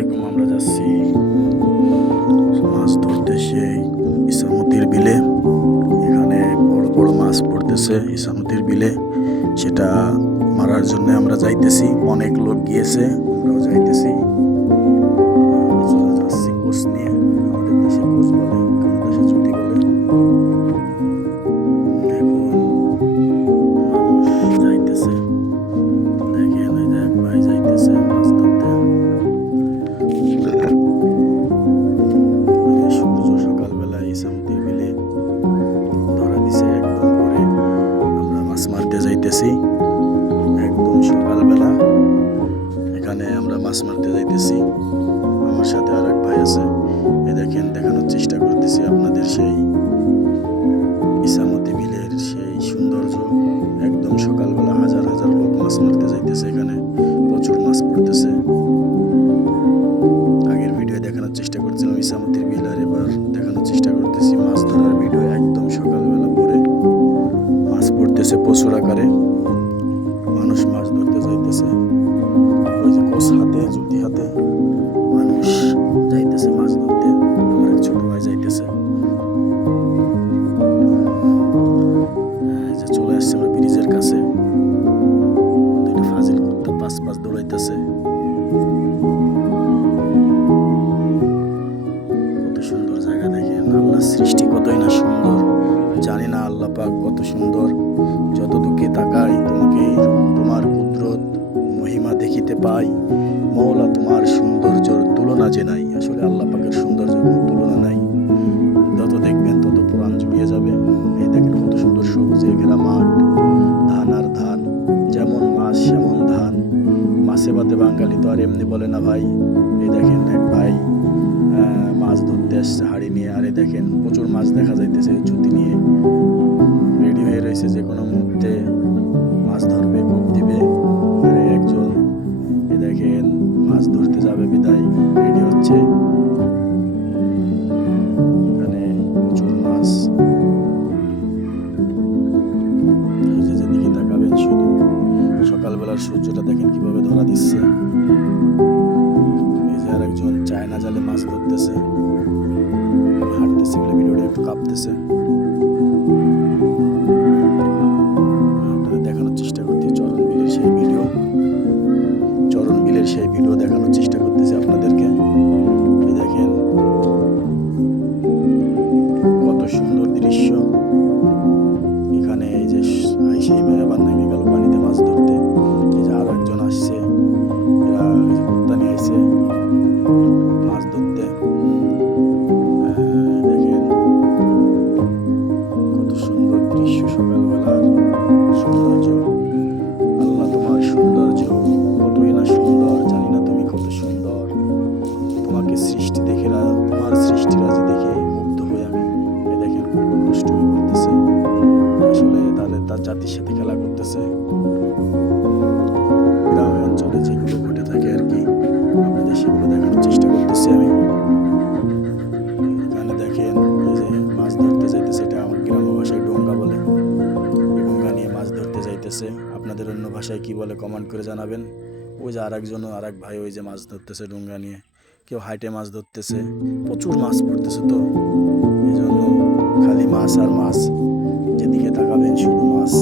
আলাইকুম আমরা যাচ্ছি মাছ ধরতে সেই ইসামতির বিলে। এখানে বড় বড় মাছ পড়তেছে ইসামতির বিলে। সেটা মারার জন্য আমরা যাইতেছি। অনেক লোক গিয়েছে, আমরাও যাইতেছি। যাইতেছি একদম সকালবেলা। এখানে আমরা মাছ মারতে যাইতেছি। আমার সাথে আর এক ভাই আছে। এ দেখেন, দেখানোর চেষ্টা করতেছি আপনাদের সেই ইসামতি বিলের সেই সৌন্দর্য। একদম সকালবেলা হাজার হাজার লোক মাছ মারতে যাইতেছে এখানে। প্রচুর মাছ পড়তেছে। আগের ভিডিও দেখানোর চেষ্টা করছিলাম ইসামতির বিল আর এবার দেখানোর চেষ্টা করতেছি মাছ ধরার মাছ পড়তেছে প্রচুর পাই মৌলা তোমার সৌন্দর্যর তুলনা যে নাই, আসলে আল্লাহ পাকের সৌন্দর্য কোনো তুলনা নাই। যত দেখবেন তত পুরাণ জুড়িয়ে যাবে। এই দেখেন কত সুন্দর সবুজে ঘেরা মাঠ। ধান আর ধান, যেমন মাছ সেমন ধান। মাছে ভাতে বাঙালি তো আর এমনি বলে না ভাই। এই দেখেন এক ভাই মাছ ধরতে আসছে, হাড়ি নিয়ে। আর এই দেখেন প্রচুর মাছ দেখা যাইতেছে জুতি নিয়ে। রেডি হয়ে রয়েছে যে কোনো মুহূর্তে চায়না জালে মাছ ধরতেছে আমি হাঁটতেছি বলে ভিডিওটা একটু কাঁপতেছে খেলা করতেছে অঞ্চলে যেগুলো ঘটে থাকে আর কি, আপনাদের সেগুলো দেখানোর চেষ্টা করতেছি আমি। এখানে দেখেন, এই যে মাছ ধরতে যাইতেছে, এটা আমার গ্রাম্য ভাষায় ডোঙ্গা বলে। এই ডোঙ্গা নিয়ে মাছ ধরতে যাইতেছে। আপনাদের অন্য ভাষায় কি বলে কমেন্ট করে জানাবেন। ওই যে আর একজন আর এক ভাই ওই যে মাছ ধরতেছে ডোঙ্গা নিয়ে। কেউ হাইটে মাছ ধরতেছে, প্রচুর মাছ পড়তেছে তো। এই জন্য খালি মাছ আর মাছ, যেদিকে তাকাবেন শুধু মাছ।